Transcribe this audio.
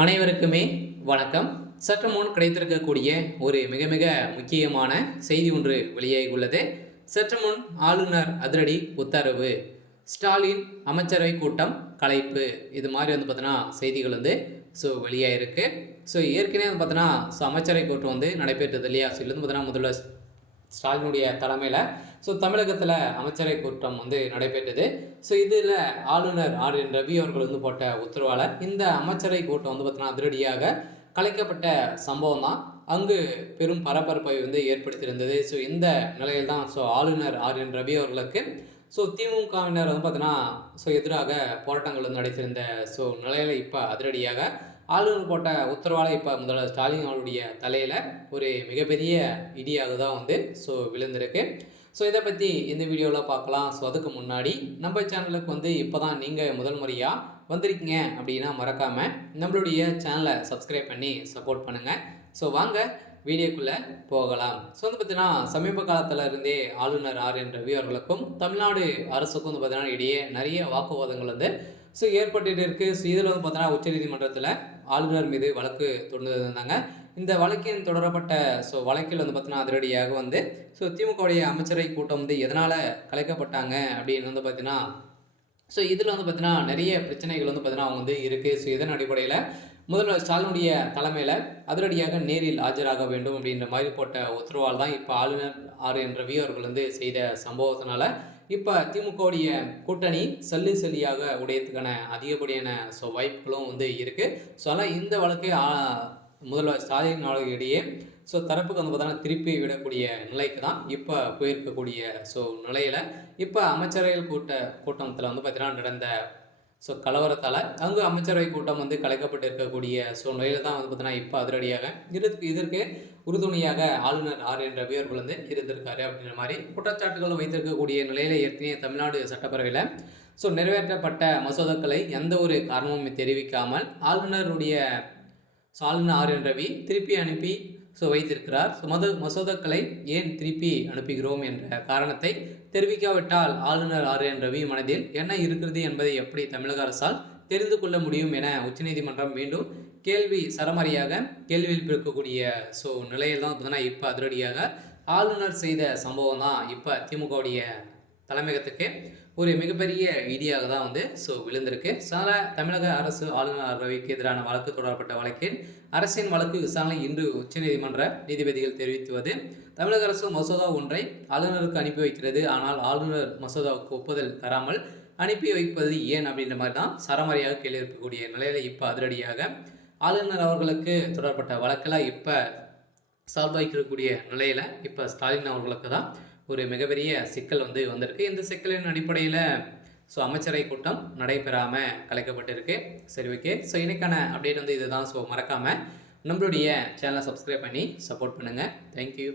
அனைவருக்குமே வணக்கம். சற்று முன் கிடைத்திருக்கக்கூடிய ஒரு மிக மிக முக்கியமான செய்தி ஒன்று வெளியாகி உள்ளது. சற்று முன் ஆளுநர் அதிரடி உத்தரவு, ஸ்டாலின் அமைச்சரவை கூட்டம் கலைப்பு, இது மாதிரி பார்த்தீங்கன்னா செய்திகள் வெளியாயிருக்கு. ஏற்கனவே பார்த்தீங்கன்னா அமைச்சரவை கூட்டம் நடைபெற்றது இல்லையா? பார்த்தீங்கன்னா முதல்வர் ஸ்டாலினுடைய தலைமையில் தமிழகத்தில் அமைச்சரவை கூட்டம் நடைபெற்றது. இதில் ஆளுநர் ஆர்.என். ரவி அவர்கள் போட்ட உத்தரவால் இந்த அமைச்சரவை கூட்டம் பார்த்தீங்கன்னா அதிரடியாக கலைக்கப்பட்ட சம்பவம் தான் அங்கு பெரும் பரபரப்பை ஏற்படுத்தியிருந்தது. இந்த நிலையில் தான் ஆளுநர் ஆர்.என். ரவி அவர்களுக்கு திமுகவினர் பார்த்தீங்கன்னா எதிராக போராட்டங்கள் நடத்தியிருந்த நிலையில் இப்போ அதிரடியாக ஆளுநர் போட்ட உத்தரவால் இப்போ முதல்வர் ஸ்டாலின் அவருடைய தலையில் ஒரு மிகப்பெரிய இடியாக தான் விழுந்திருக்கு. இதை பற்றி இந்த வீடியோவில் பார்க்கலாம். அதுக்கு முன்னாடி நம்ம சேனலுக்கு இப்போ தான் நீங்கள் முதல் முறையாக வந்திருக்கீங்க அப்படின்னா மறக்காமல் நம்மளுடைய சேனலை சப்ஸ்கிரைப் பண்ணி சப்போர்ட் பண்ணுங்கள். வாங்க வீடியோக்குள்ளே போகலாம். பார்த்தீங்கன்னா சமீப காலத்தில் இருந்தே ஆளுநர் ஆர்.என். ரவி அவர்களுக்கும் தமிழ்நாடு அரசுக்கும் பார்த்தீங்கன்னா இடையே நிறைய வாக்குவாதங்கள் ஏற்பட்டு இருக்குது. இதில் பார்த்தீங்கன்னா உச்சநீதிமன்றத்தில் ஆளுநர் மீது வழக்கு தொடர்ந்து இருந்தாங்க. இந்த வழக்கின் தொடரப்பட்ட வழக்கில் பார்த்தீங்கன்னா அதிரடியாக திமுகவுடைய அமைச்சரவை கூட்டம் எதனால் கலைக்கப்பட்டாங்க அப்படின்னு பார்த்தீங்கன்னா இதில் பார்த்தீங்கன்னா நிறைய பிரச்சனைகள் பார்த்தீங்கன்னா அவங்க இருக்குது. இதன் அடிப்படையில் முதல்வர் ஸ்டாலினுடைய தலைமையில் அதிரடியாக நேரில் ஆஜராக வேண்டும் அப்படின்ற மாதிரி போட்ட உத்தரவால் தான் இப்போ ஆளுநர் ஆர்.என். ரவி அவர்கள் செய்த சம்பவத்தினால இப்போ திமுகவுடைய கூட்டணி சல்லியாக உடையதுக்கான அதிகப்படியான வாய்ப்புகளும் இருக்குது. ஆனால் இந்த வழக்கை முதல்வர் ஸ்டாலின் அவர்களிடையே தரப்புக்கு பார்த்தீங்கன்னா திருப்பி விடக்கூடிய நிலைக்கு தான் இப்போ போயிருக்கக்கூடிய நிலையில் இப்போ அமைச்சரவைகள் கூட்டத்தில் பார்த்தீங்கன்னா நடந்த கலவரத்தால் அங்கு அமைச்சரவை கூட்டம் கலைக்கப்பட்டு இருக்கக்கூடிய நிலையில் தான் பார்த்தீங்கன்னா இப்போ அதிரடியாக இதற்கு உறுதுணையாக ஆளுநர் ஆர்.என். ரவி அவர்கள் இருந்திருக்காரு அப்படின்ற மாதிரி குற்றச்சாட்டுகள் வைத்திருக்கக்கூடிய நிலையில் ஏற்கனவே தமிழ்நாடு சட்டப்பேரவையில் நிறைவேற்றப்பட்ட மசோதாக்களை எந்த ஒரு காரணமும் தெரிவிக்காமல் ஆளுநர் ஆர்.என். ரவி திருப்பி அனுப்பி வைத்திருக்கிறார். மசோதாக்களை ஏன் திருப்பி அனுப்புகிறோம் என்ற காரணத்தை தெரிவிக்காவிட்டால் ஆளுநர் ஆர்.என். ரவி மனதில் என்ன இருக்கிறது என்பதை எப்படி தமிழக அரசால் தெரிந்து கொள்ள முடியும் என உச்சநீதிமன்றம் மீண்டும் சரமாரியாக கேள்வி எழுப்பியிருக்கக்கூடிய நிலையில் தான் பார்த்தீங்கன்னா இப்போ அதிரடியாக ஆளுநர் செய்த சம்பவம் தான் இப்போ திமுகவுடைய தலைமையகத்துக்கு ஒரு மிகப்பெரிய இடியாக தான் விழுந்திருக்கு. தமிழக அரசு ஆளுநர் ரவிக்கு எதிரான வழக்கு தொடரப்பட்ட வழக்கில் அரசின் வழக்கு விசாரணை இன்று உச்சநீதிமன்ற நீதிபதிகள் தெரிவித்துவது, தமிழக அரசு மசோதா ஒன்றை ஆளுநருக்கு அனுப்பி வைக்கிறது, ஆனால் ஆளுநர் மசோதாவுக்கு ஒப்புதல் தராமல் அனுப்பி வைப்பது ஏன் அப்படின்ற மாதிரி தான் சரமாரியாக கேள்வி இருக்கக்கூடிய நிலையில் இப்போ அதிரடியாக ஆளுநர் அவர்களுக்கு தொடரப்பட்ட வழக்கில் இப்போ சால்வ் ஆகிக்கக்கூடிய நிலையில் இப்போ ஸ்டாலின் அவர்களுக்கு தான் ஒரு மிகப்பெரிய சிக்கல் வந்திருக்கு. இந்த சிக்கலின் அடிப்படையில் அமைச்சரவை கூட்டம் நடைபெறாமல் கலைக்கப்பட்டிருக்கு. சரி, ஓகே. இன்னைக்கான அப்டேட் இதுதான். மறக்காமல் நம்மளுடைய சேனலை சப்ஸ்கிரைப் பண்ணி சப்போர்ட் பண்ணுங்கள். தேங்க்யூ.